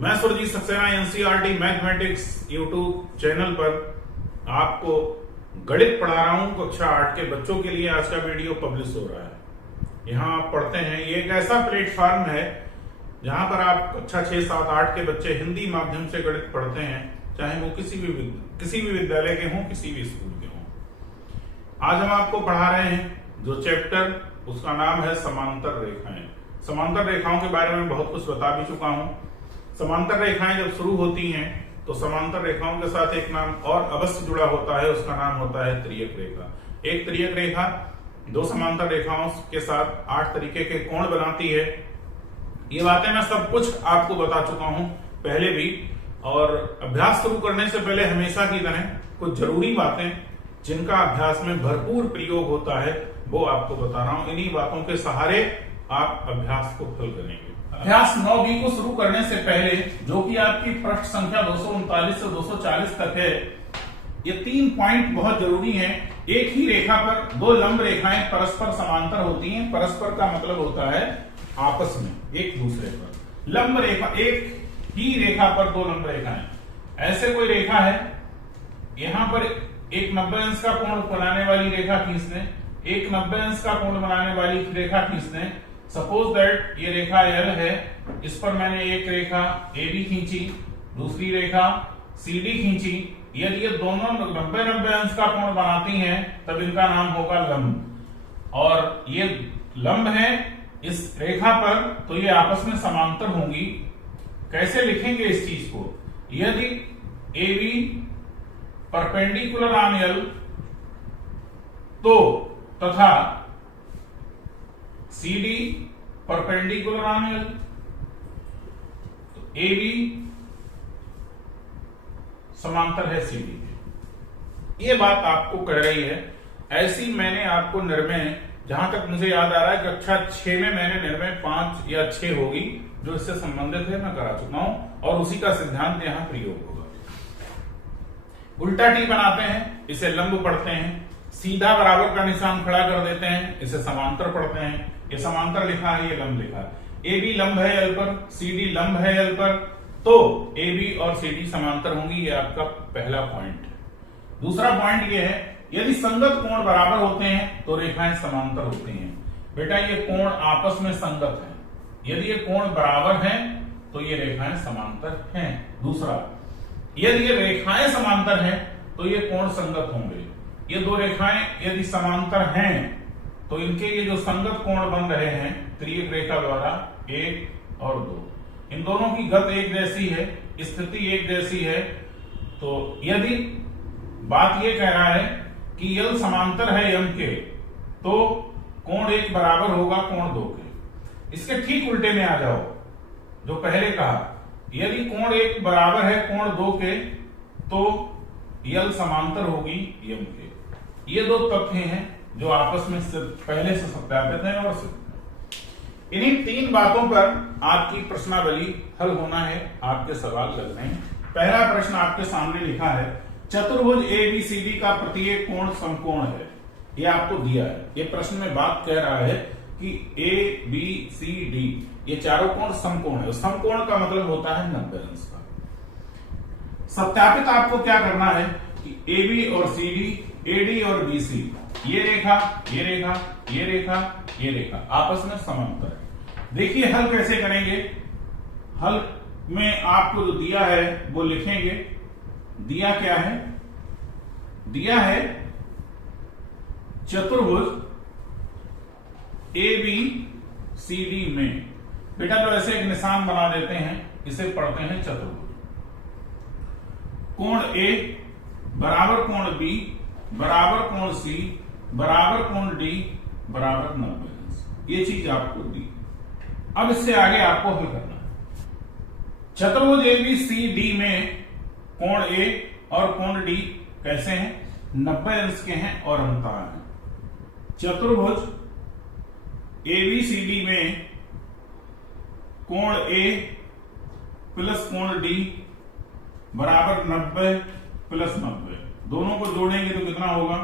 मैं Surjeet Saxena NCERT mathematics YouTube channel पर आपको गणित पढ़ा रहा हूं। कक्षा 8 के बच्चों के लिए आज का वीडियो पब्लिश हो रहा है। यहाँ आप पढ़ते हैं, ये एक ऐसा प्लेटफॉर्म है जहां पर आप कक्षा 6, 7, 8 के बच्चे हिंदी माध्यम से गणित पढ़ते हैं, चाहे वो किसी भी विद्यालय के हों, किसी भी स्कूल के हों। आज हम आपको पढ़ा रहे हैं जो चैप्टर, उसका नाम है समांतर रेखाएं। समांतर रेखाओं के बारे में बहुत कुछ बता भी चुका हूं। समांतर रेखाएं जब शुरू होती हैं तो समांतर रेखाओं के साथ एक नाम और अवश्य जुड़ा होता है, उसका नाम होता है तिर्यक रेखा। एक तिर्यक रेखा दो समांतर रेखाओं के साथ 8 तरीके के कोण बनाती है। ये बातें मैं सब कुछ आपको बता चुका हूं पहले भी, और अभ्यास शुरू करने से पहले हमेशा की तरह कुछ जरूरी बातें जिनका अभ्यास में भरपूर प्रयोग होता है वो आपको बता रहा हूं। इन्हीं बातों के सहारे आप अभ्यास को हल करेंगे। अभ्यास 9B को शुरू करने से पहले, जो कि आपकी पृष्ठ संख्या 239 से 240 तक है, ये 3 पॉइंट बहुत जरूरी हैं। एक ही रेखा पर दो लंब रेखाएं परस्पर समांतर होती हैं। परस्पर का मतलब होता है आपस में, एक दूसरे पर। लंब रेखा, एक ही रेखा पर दो लंब रेखाएं। ऐसे कोई रेखा है, यहां पर एक 90 अंश का कोण बनाने वाली रेखा खींच दें, एक 90 अंश का कोण बनाने वाली रेखा खींच दें। सपोज दैट ये रेखा L है, इस पर मैंने एक रेखा AB खींची, दूसरी रेखा CD खींची। यदि ये दोनों 90-90 अंश का कोण बनाती हैं तब इनका नाम होगा लंब, और ये लंब है इस रेखा पर, तो ये आपस में समांतर होंगी। कैसे लिखेंगे इस चीज को? यदि AB परपेंडिकुलर ऑन L तो तथा CD परपेंडिकुलर ऑन L, तो AB समांतर है CD के। ये बात आपको कर रही है। ऐसी मैंने आपको निर्णय, जहां तक मुझे याद आ रहा है कक्षा 6 में मैंने निर्णय 5 या 6 होगी जो इससे संबंधित है, मैं करा चुका हूं, और उसी का सिद्धांत यहां प्रयोग होगा। उल्टा टी बनाते हैं, इसे लंब पढ़ते हैं। सीधा बराबर का निशान खड़ा कर देते हैं, इसे समांतर पढ़ते हैं। ये समांतर लिखा है, ये लंब लिखा है। AB लंब है L पर, CD लंब है L पर, तो AB और CD समांतर होंगी। ये आपका पहला पॉइंट। दूसरा पॉइंट ये है, यदि संगत कोण बराबर होते हैं तो रेखाएं समांतर होती हैं। बेटा ये कोण आपस में संगत है। यदि ये कोण बराबर हैं तो ये रेखाएं समांतर हैं। दूसरा, यदि ये रेखाएं समांतर हैं तो ये कोण संगत होंगे। ये दो रेखाएं यदि समांतर हैं तो इनके ये जो संगत कोण बन रहे हैं तिर्यक रेखा द्वारा, 1 और 2, इन दोनों की गत एक जैसी है, स्थिति एक जैसी है। तो यदि बात ये कह रहा है कि L समांतर है M के, तो कोण 1 बराबर होगा कोण 2 के। इसके ठीक उल्टे में आ जाओ, जो पहले कहा, यदि कोण 1 बराबर है कोण 2 के तो L समांतर होगी M के। ये दो तथ्य हैं जो आपस में पहले से सत्यापित हैं और सिद्ध हैं। इन्हीं 3 बातों पर आपकी प्रश्नावली हल होना है, आपके सवाल लग रहे हैं। पहला प्रश्न आपके सामने लिखा है, चतुर्भुज ABCD का प्रत्येक कोण समकोण है। ये आपको दिया है। ये प्रश्न में बात कह रहा है कि ABCD ये चारों कोण समकोण है। समकोण का मतलब होता है 90 अंश का। सत्यापित आपको क्या करना है कि AB और CD, AD और BC, ये रेखा, ये रेखा, ये रेखा, ये रेखा आपस में समांतर है। देखिए हल कैसे करेंगे। हल में आपको जो दिया है वो लिखेंगे। दिया क्या है? दिया है चतुर्भुज ABCD में, बेटा जो ऐसे एक निशान बना देते हैं इसे पढ़ते हैं चतुर्भुज। कोण A बराबर कोण B बराबर कोण C बराबर कोण D बराबर 90 अंश। ये चीज आपको दी। अब इससे आगे आपको हल करना है। चतुर्भुज ABCD में कोण A और कोण D कैसे हैं? 90 अंश के हैं और अंतः हैं। चतुर्भुज ABCD में कोण A प्लस कोण D बराबर 90 प्लस 90, दोनों को जोड़ेंगे तो कितना होगा?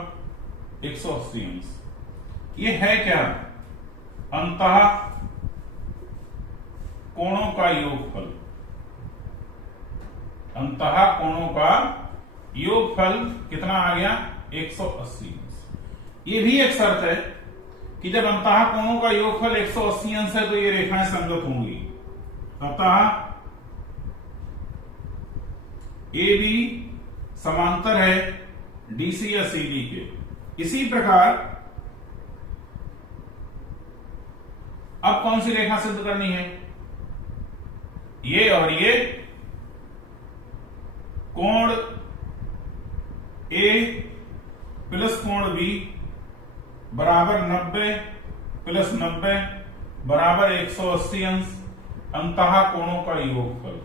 180 अंश। ये है क्या? अंतः कोणों का योगफल। अंतः कोणों का योगफल कितना आ गया 180 अंश। ये भी एक शर्त है कि जब अंतः कोणों का योगफल 180 अंश है तो ये रेखाएं संगत होंगी। अतः ए बी समांतर है डीसी या सीडी के। इसी प्रकार अब कौन सी रेखा सिद्ध करनी है? ये और ये कोण ए प्लस कोण बी बराबर 90 प्लस 90 बराबर 180 अंश अंतः कोणों का योगफल।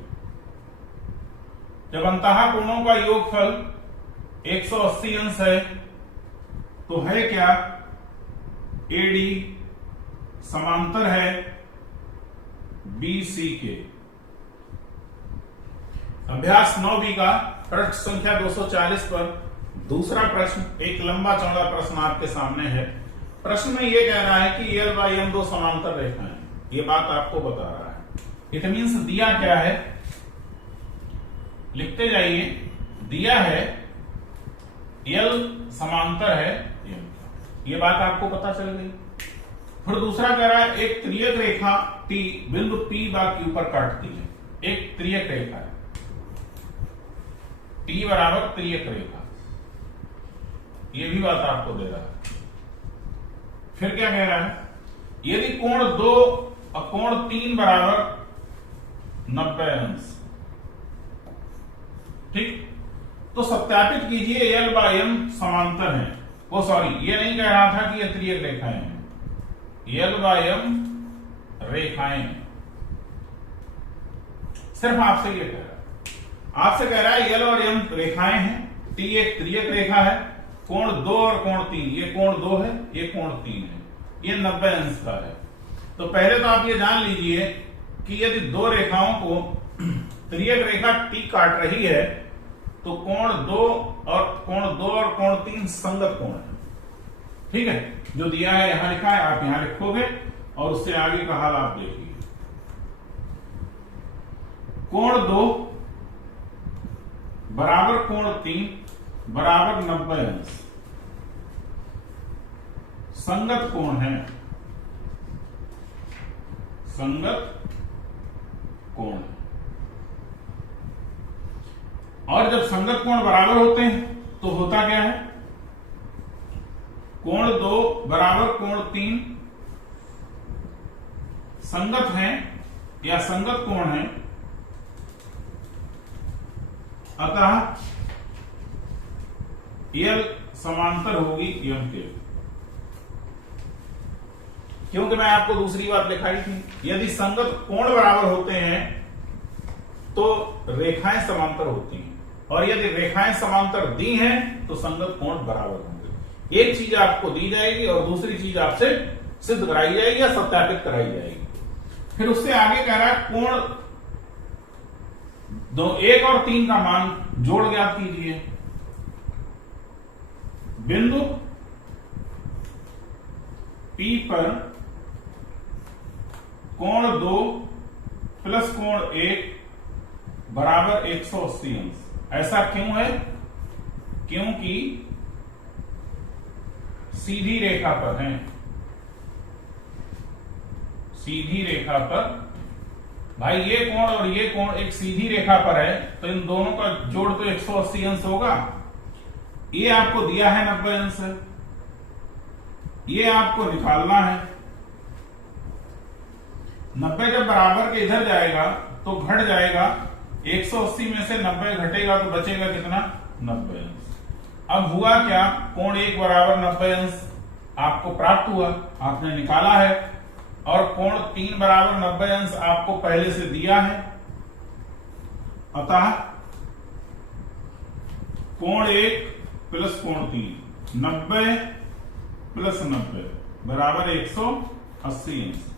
जब अंतः कोणों का योगफल 180 अंश है तो है क्या? एडी समांतर है बीसी के। अभ्यास 9B का पृष्ठ संख्या 240 पर दूसरा प्रश्न एक लंबा चौड़ा प्रश्न आपके सामने है। प्रश्न में यह कह रहा है कि एल बाई एम दो समांतर रेखाएं, ये बात आपको बता रहा है। इट मीन्स दिया क्या है, लिखते जाइए। दिया है एल समांतर है एम, ये बात आपको पता चल गई। फिर दूसरा कह रहा है एक त्रियक रेखा टी बिंदु पी बा क्यू पर काटती है। एक त्रियक रेखा है, टी बराबर त्रियक रेखा, ये भी बात आपको दे रहा है। फिर क्या कह रहा है? यदि कोण 2 और कोण 3 बराबर 90 अंश, ठीक, तो सत्यापित कीजिए एल बाई एम समांतर है। वो सॉरी, ये नहीं कह रहा था कि ये त्रियक रेखाएं हैं, एल बाई एम रेखाएं, सिर्फ आपसे ये कह रहा है। आपसे कह रहा है एल और एम रेखाएं हैं, टी एक त्रियक रेखा है, कोण 2 और कोण 3, ये कोण 2 है, ये कोण 3 है, ये 90 अंश का है। तो पहले तो आप ये जान लीजिए कि यदि दो रेखाओं को त्रियक रेखा टी काट रही है तो कोण 2 और कोण 3 संगत कोण है, ठीक है। जो दिया है यहां लिखा है, आप यहां लिखोगे और उससे आगे का हाल आप देखिए। कोण 2 बराबर कोण 3 बराबर 90 अंश संगत कोण है, संगत कोण है। और जब संगत कोण बराबर होते हैं तो होता क्या है? कोण 2 बराबर कोण 3 संगत हैं या संगत कोण है, अतः एल समांतर होगी एम के। क्योंकि मैं आपको दूसरी बात लिखाई थी, यदि संगत कोण बराबर होते हैं तो रेखाएं समांतर होती हैं, और यदि रेखाएं समांतर दी हैं तो संगत कोण बराबर होंगे। एक चीज आपको दी जाएगी और दूसरी चीज आपसे सिद्ध कराई जाएगी या सत्यापित कराई जाएगी। फिर उससे आगे कह रहा है कोण 1 और 3 का मान जोड़ ज्ञात कीजिए। बिंदु P पर कोण 2 प्लस कोण 1 बराबर 180 अंश। ऐसा क्यों है? क्योंकि सीधी रेखा पर है, सीधी रेखा पर भाई ये कोण और ये कोण एक सीधी रेखा पर है, तो इन दोनों का जोड़ तो 180 अंश होगा। ये आपको दिया है 90 अंश, ये आपको निकालना है। 90 जब बराबर के इधर जाएगा तो घट जाएगा, 180 में से 90 घटेगा तो बचेगा कितना? 90 अंश। अब हुआ क्या? कोण 1 बराबर 90 अंश आपको प्राप्त हुआ, आपने निकाला है, और कोण 3 बराबर 90 अंश आपको पहले से दिया है। अतः कोण 1 प्लस कोण 3, 90 प्लस 90 बराबर 180 अंश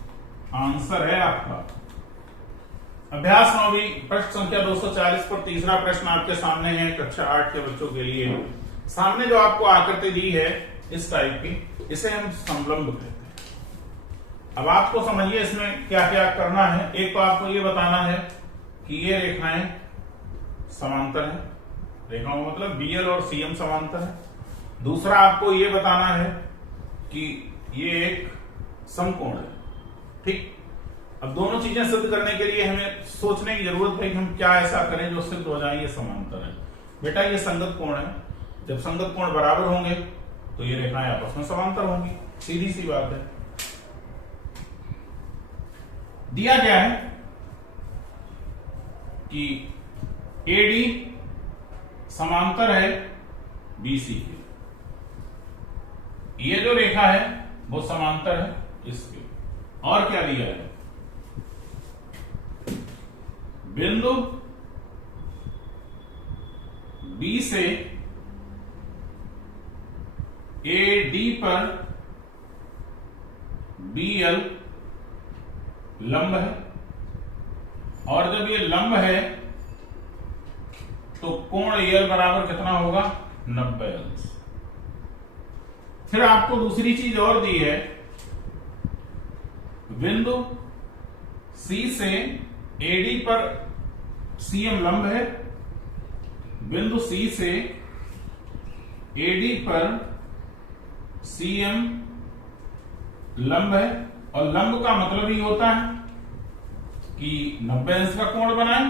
आंसर है आपका। अभ्यास 9वीं प्रश्न संख्या 240 पर तीसरा प्रश्न आपके सामने है, कक्षा 8 के बच्चों के लिए। सामने जो आपको आकृति दी है इस टाइप की, इसे हम समलंब कहते हैं। अब आपको समझिए इसमें क्या क्या करना है। एक तो आपको ये बताना है कि ये रेखाएं समांतर है, रेखाओं का मतलब BL और CM समांतर है। दूसरा आपको ये बताना है कि ये एक समकोण है, ठीक। अब दोनों चीजें सिद्ध करने के लिए हमें सोचने की जरूरत है कि हम क्या ऐसा करें जो सिद्ध हो जाए ये समांतर है। बेटा ये संगत कोण है, जब संगत कोण बराबर होंगे तो ये रेखाएं आपस में समांतर होंगी, सीधी सी बात है। दिया क्या है कि AD समांतर है BC के, ये जो रेखा है वो समांतर है इसके। और क्या दिया है, बिंदु B से AD पर BL लंब है, और जब ये लंब है तो कोण AL बराबर कितना होगा, 90 अंश। फिर आपको दूसरी चीज और दी है, बिंदु C से AD पर CM लंब है, बिंदु C से AD पर CM लंब है, और लंब का मतलब ही होता है कि 90 अंश का कोण बनाए,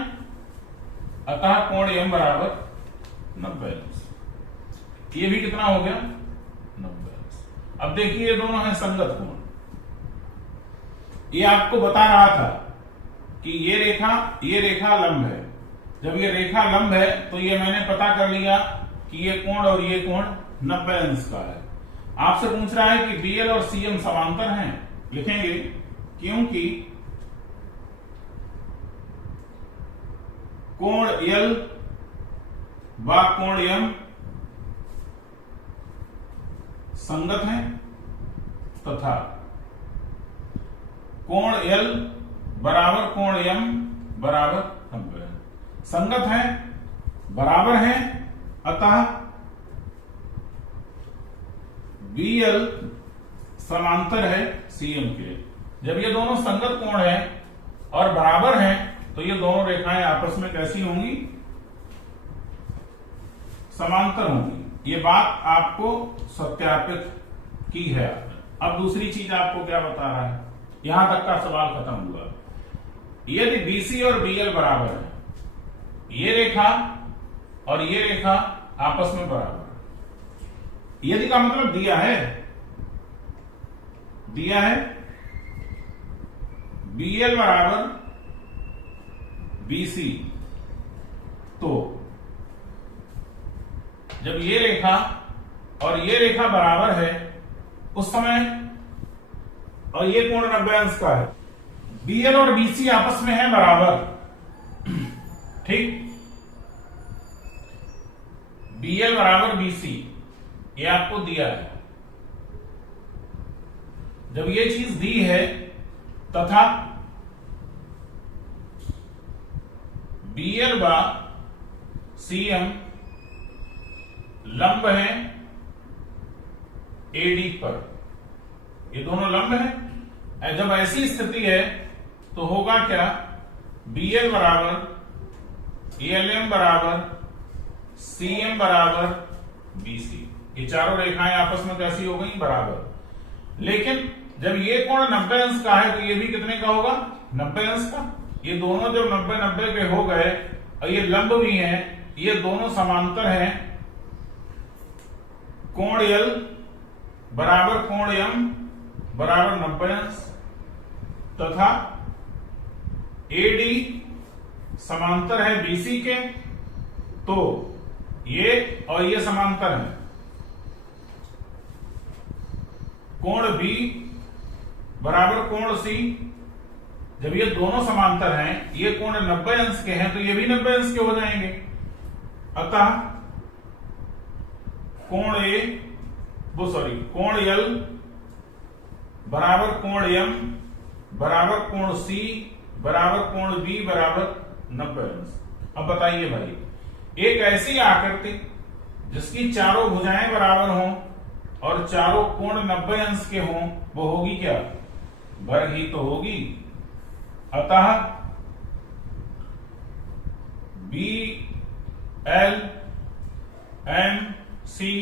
अतः कोण M बराबर 90 अंश। ये भी कितना हो गया, 90 अंश। अब देखिए ये दोनों हैं संगत कोण। ये आपको बता रहा था कि ये रेखा लंब है। जब ये रेखा लंब है तो ये मैंने पता कर लिया कि ये कोण और ये कोण 90 अंश का है। आपसे पूछ रहा है कि BL और CM समांतर हैं, लिखेंगे क्योंकि कोण L व कोण M संगत हैं तथा कोण L बराबर कोण M बराबर 90 है। संगत है, बराबर है, अतः BL समांतर है CM के। जब ये दोनों संगत कोण है और बराबर हैं तो ये दोनों रेखाएं आपस में कैसी होंगी, समांतर होंगी। ये बात आपको सत्यापित की है आपने। अब दूसरी चीज आपको क्या बता रहा है, यहां तक का सवाल खत्म हुआ। यदि BC और BL बराबर है, ये रेखा और ये रेखा आपस में बराबर है, यदि का मतलब दिया है BL बराबर BC, तो जब ये रेखा और ये रेखा बराबर है उस समय, और ये कोण 90 अंश का है, BL और BC आपस में है बराबर, ठीक। BL बराबर BC ये आपको दिया है। जब ये चीज दी है तथा BL व CM लंब है AD पर, ये दोनों लंब है। जब ऐसी स्थिति है तो होगा क्या, BL बराबर ALM बराबर CM बराबर BC, ये चारों रेखाएं आपस में कैसी हो गई, बराबर। लेकिन जब ये कोण 90 अंश का है तो ये भी कितने का होगा, 90 अंश का। ये दोनों जब 90-90 के हो गए और ये लंब भी हैं, ये दोनों समांतर हैं, कोण L बराबर कोण M बराबर 90 अंश, तथा AD समांतर है BC के, तो ये और ये समांतर है। कोण B बराबर कोण C, जब ये दोनों समांतर हैं, ये कोण 90 अंश के हैं तो ये भी 90 अंश के हो जाएंगे, अतः कोण L बराबर कोण M बराबर कोण C बराबर कोण B बराबर 90 अंश। अब बताइए भाई, एक ऐसी आकृति जिसकी चारों भुजाएं बराबर हों और चारों कोण 90 अंश के हों, वो होगी क्या, वर्ग ही तो होगी। अतः एल एम सी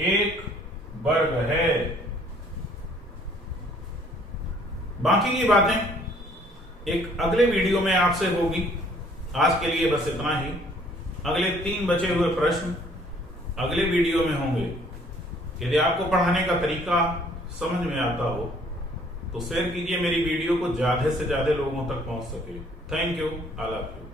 एक वर्ग है। बाकी की बातें एक अगले वीडियो में आपसे होगी। आज के लिए बस इतना ही। अगले 3 बचे हुए प्रश्न अगले वीडियो में होंगे। यदि आपको पढ़ाने का तरीका समझ में आता हो तो शेयर कीजिए मेरी वीडियो को, ज्यादा से ज्यादा लोगों तक पहुंच सके। Thank you. I love you.